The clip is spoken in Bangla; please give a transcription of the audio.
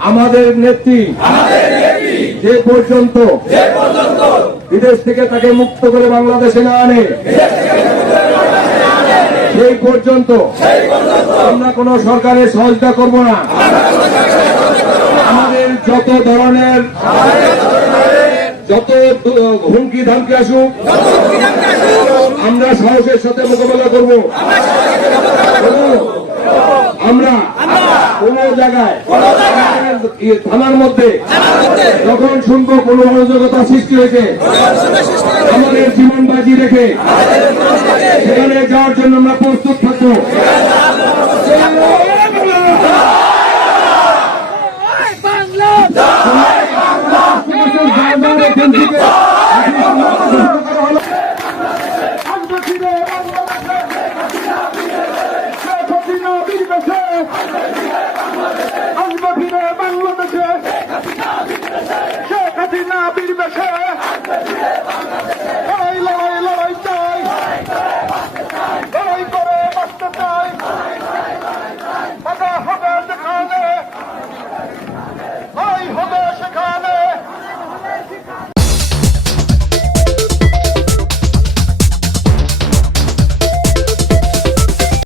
আমাদের নেত্রী যে পর্যন্ত বিদেশ থেকে তাকে মুক্ত করে বাংলাদেশে না আনে সেই পর্যন্ত আমরা কোন সরকারের সহযোগিতা করব না। আমাদের যত ধরনের যত হুমকি ধামকি আসুক আমরা সাহসের সাথে মোকাবেলা করব। আমরা কোন জায়গায় থানার মধ্যে যখন শুনবো কোন অরাজকতা সৃষ্টি হয়েছে আমাদের জীবন বাজি রেখে সেখানে যাওয়ার জন্য আমরা প্রস্তুত থাকবো। এখান থেকে বাংলাদেশে